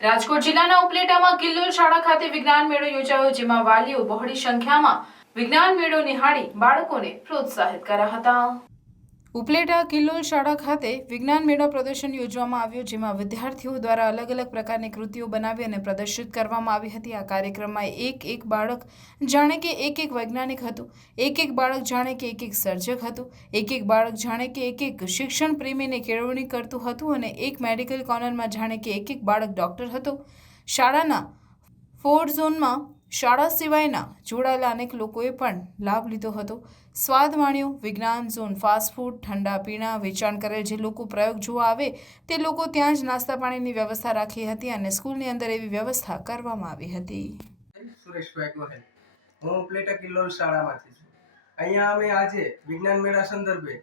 રાજકોટ જિલ્લાના ઉપલેટામાં કિલ્લોલ શાળા ખાતે વિજ્ઞાન મેળો યોજાયો, જેમાં વાલીઓ બહોળી સંખ્યામાં વિજ્ઞાન મેળો નિહાળી બાળકોને પ્રોત્સાહિત કર્યા હતા. ઉપલેટા કિલ્લોલ શાળા ખાતે વિજ્ઞાન મેળો પ્રદર્શન યોજવામાં આવ્યું, જેમાં વિદ્યાર્થીઓ દ્વારા અલગ અલગ પ્રકારની કૃતિઓ બનાવી અને પ્રદર્શિત કરવામાં આવી હતી. આ કાર્યક્રમમાં એક એક બાળક જાણે કે એક એક વૈજ્ઞાનિક હતું, એક એક બાળક જાણે કે એક એક સર્જક હતું, એક એક બાળક જાણે કે એક એક શિક્ષણ પ્રેમીને કેળવણી કરતું હતું અને એક મેડિકલ કોર્નરમાં જાણે કે એક એક બાળક ડૉક્ટર હતો. શાળાના ફોર ઝોનમાં શાળા સિવાયના જોડાયેલા અનેક લોકોએ પણ લાભ લીધો હતો. સ્વાદ માણ્યો વિજ્ઞાન ઝોન ફાસ્ટફૂડ ઠંડા પીણા, વેચાણ કરેલ જે લોકો પ્રયોગ જોવા આવે તે લોકો ત્યાં જ નાસ્તા પાણીની વ્યવસ્થા રાખી હતી અને સ્કૂલની અંદર એવી વ્યવસ્થા કરવામાં આવી હતી. સુરેશભાઈ ગોહેલ, હું પ્લેટા કિલ્લોલ શાળામાંથી છું. અહીંયા અમે આજે વિજ્ઞાન મેળા સંદર્ભે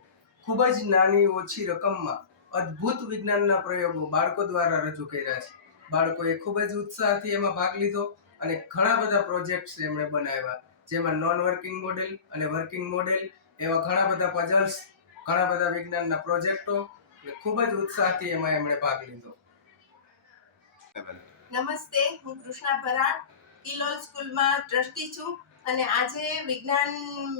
ખૂબ જ નાની ઓછી રકમમાં અદ્ભુત વિજ્ઞાનના પ્રયોગો બાળકો દ્વારા રજૂ કર્યા છે. બાળકોએ ખૂબ જ ઉત્સાહથી એમાં ભાગ લીધો. અને ઘણા બધા પ્રોજેક્ટ્સ એમણે બનાવ્યા. જેમાં નોન વર્કિંગ મોડેલ અને વર્કિંગ મોડેલ એવા ઘણા બધા પઝલ્સ ઘણા બધા વિજ્ઞાનના પ્રોજેક્ટો ખૂબ જ ઉત્સાહથી એમાં એમણે ભાગ લીધો. નમસ્તે, હું કૃષ્ણા ભરાણ કિલોલ સ્કૂલમાં ટ્રસ્ટી છું અને આજે વિજ્ઞાન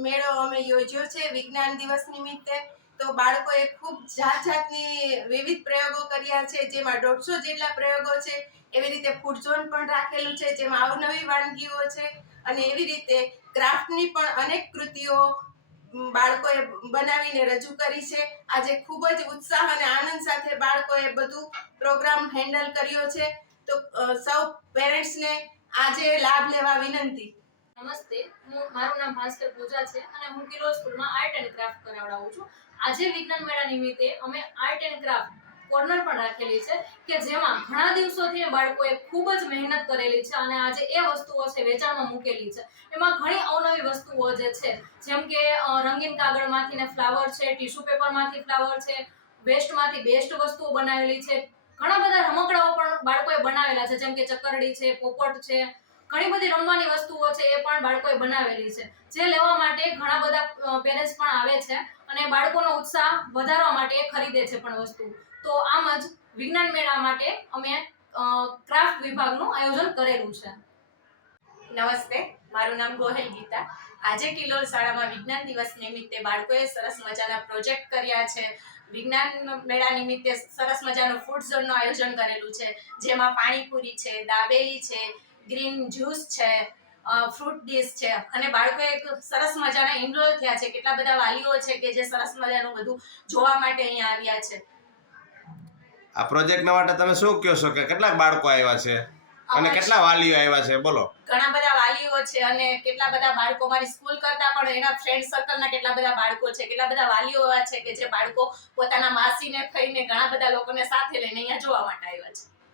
મેળો અમે યોજ્યો છે. વિજ્ઞાન દિવસ નિમિત્તે તો બાળકોએ ખૂબ જાત જાતની વિવિધ પ્રયોગો કર્યા છે, જેમાં દોઢસો જેટલા પ્રયોગો છે, એવી રીતે ફૂડ ઝોન પણ રાખેલું છે, જેમાં અવનવી વાનગીઓ છે, અને એવી રીતે ક્રાફ્ટની પણ અનેક કૃતિઓ બાળકોએ બનાવીને રજૂ કરી છે. આજે ખૂબ જ ઉત્સાહ અને આનંદ સાથે બાળકોએ બધું પ્રોગ્રામ હેન્ડલ કર્યો છે. તો સૌ પેરેન્ટ્સને આજે લાભ લેવા વિનંતી. નમસ્તે. હું, મારું નામ ભાસ્કર પૂજા છે અને હું કિલો સ્કૂલમાં આર્ટ એન્ડ ક્રાફ્ટ કરાવડાવું છું. આજે વિજ્ઞાન મેળા નિમિત્તે અમે આર્ટ એન્ડ ક્રાફ્ટ કોર્નર પણ રાખેલી છે કે જેમાં ઘણા દિવસોથી બાળકોએ ખૂબ જ મહેનત કરેલી છે અને આજે એ વસ્તુઓ છે વેચાણમાં મૂકેલી છે. એમાં ઘણી અવનવી વસ્તુઓ જે છે, જેમ કે રંગીન કાગળમાંથી ને ફ્લાવર છે, ટીશ્યુ પેપરમાંથી ફ્લાવર છે, વેસ્ટમાંથી બેસ્ટ વસ્તુઓ બનાવેલી છે. ઘણા બધા રમકડાઓ પણ બાળકોએ બનાવેલા છે, જેમ કે ચકરડી છે, પોપટ છે ઘણી બધી રમવાની વસ્તુઓ છે એ પણ બાળકોએ બનાવેલી છે. જે લેવા માટે ઘણા બધા પેરેન્ટ્સ પણ આવે છે અને બાળકોનો ઉત્સાહ વધારવા માટે ખરીદે છે પણ વસ્તુ. તો આમ જ વિજ્ઞાન મેળા માટે અમે ક્રાફ્ટ વિભાગનું આયોજન કરેલું છે. નમસ્તે, મારું નામ ગોહેલ ગીતા. આજે કિલોલ શાળામાં વિજ્ઞાન દિવસ નિમિત્તે બાળકોએ સરસ મજાના પ્રોજેક્ટ કર્યા છે. વિજ્ઞાન મેળા નિમિત્તે સરસ મજાનું ફૂડ ઝોનનું આયોજન કરેલું છે. જેમાં પાણીપુરી છે, દાબેલી છે ગ્રીન જ્યુસ છે ફ્રૂટ ડીશ છે અને બાળકો એક સરસ મજાના ઇન્રોલ થયા છે. કેટલા બધા વાલીઓ છે કે જે સરસ મજાનું બધું જોવા માટે અહીંયા આવ્યા છે. આ પ્રોજેક્ટના માટે તમે શું કહો છો કે કેટલા બાળકો આવ્યા છે અને કેટલા વાલીઓ આવ્યા છે? બોલો. ઘણા બધા વાલીઓ છે અને કેટલા બધા બાળકો મારી સ્કૂલ કરતા પણ એના ફ્રેન્ડ સર્કલના કેટલા બધા બાળકો છે કેટલા બધા વાલીઓ એવા છે કે જે બાળકો પોતાના માસીને થઈને ઘણા બધા લોકોને સાથે લઈને અહીંયા જોવા માટે આવ્યા છે.